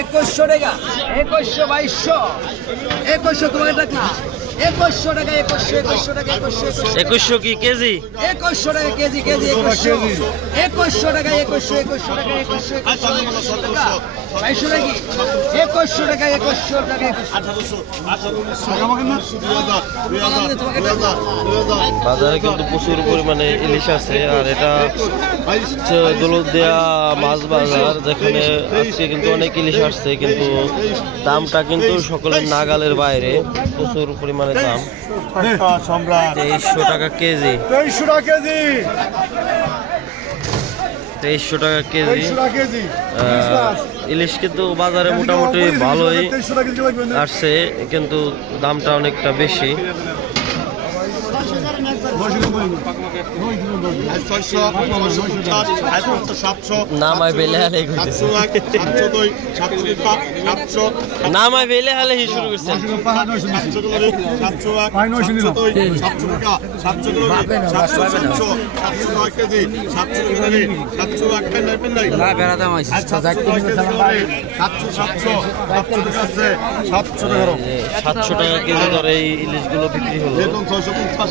একুশশো টাকা। একুশশো বাইশশো। তোমাকে টাকা একুশশো টাকা একুশশো একুশশো টাকা একুশশো একুশশো একুশশো কি কেজি? একুশশো টাকা কেজি কেজি একুশশো একুশশো। টাকা একুশশো একুশশো টাকা একুশশো একুশশো টাকা। বাইশশো নাকি একুশশো টাকা একুশশো টাকা বাজারে কিন্তু প্রচুর পরিমাণে ইলিশ আছে আর এটা দৌলতদিয়া মাছ বাজার যেখানে আজকে কিন্তু অনেক ইলিশ আসছে কিন্তু দামটা কিন্তু সকলের নাগালের বাইরে। প্রচুর পরিমাণে দাম তেইশশো টাকা কেজি। তেইশশো টাকা কেজি। তেইশশো টাকা কেজি ইলিশ কিন্তু বাজারে মোটামুটি ভালোই আসছে কিন্তু দামটা অনেকটা বেশি ছয়শো ছয়শো পঞ্চাশ সাতশো সাতশো নামায় বেলে হালে সাতশো নামায় বেলে হালে শুরু টাকা কেজি দরে এই ইলিশগুলো বিক্রি হলো। বেতন ছয়শো পঞ্চাশ।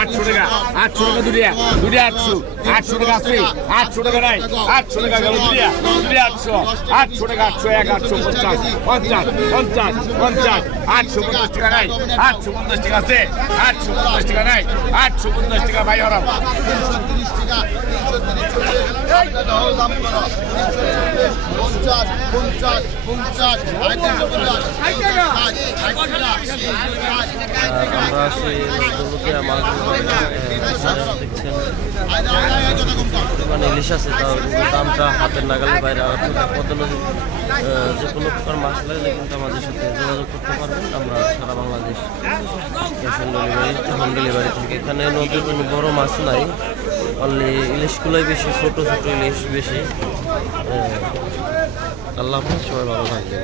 আটশো টাকা আটশো টাকা দুটিয়া দুটিয়া আটশো আটশো টাকা আছে আটশো টাকা নাই আটশো টাকা গেল দুটিয়া দুটিয়া আটশো আটশো টাকা আটশো এক আটশো পঞ্চাশ পঞ্চাশ পঞ্চাশ পঞ্চাশ আটশো পঞ্চাশ টাকা নাই আটশো পঞ্চাশ টাকা আছে আটশো পঞ্চাশ টাকা নাই আটশো পঞ্চাশ টাকা ভাই হরাম পঞ্চাশ পঞ্চাশ পঞ্চাশ আমরা আছি দৌলতদিয়া মাছ দেখছেন। পরিমাণ ইলিশ আছে তাও দামটা হাতের নাগালের বাইরে আর আপনাদের পদ্মা আহ, যে কোনো প্রকার মাছ লাগলে কিন্তু আমাদের সাথে যোগাযোগ করতে পারবেন। আমরা সারা Bangladesh cash on delivery home delivery থেকে। এখানে নদীর কোনো বড় মাছ নাই। অনলি ইলিশগুলোই বেশি ছোট ছোট ইলিশ বেশি। আল্লাহ হাফেজ সবাই ভালো থাকবেন।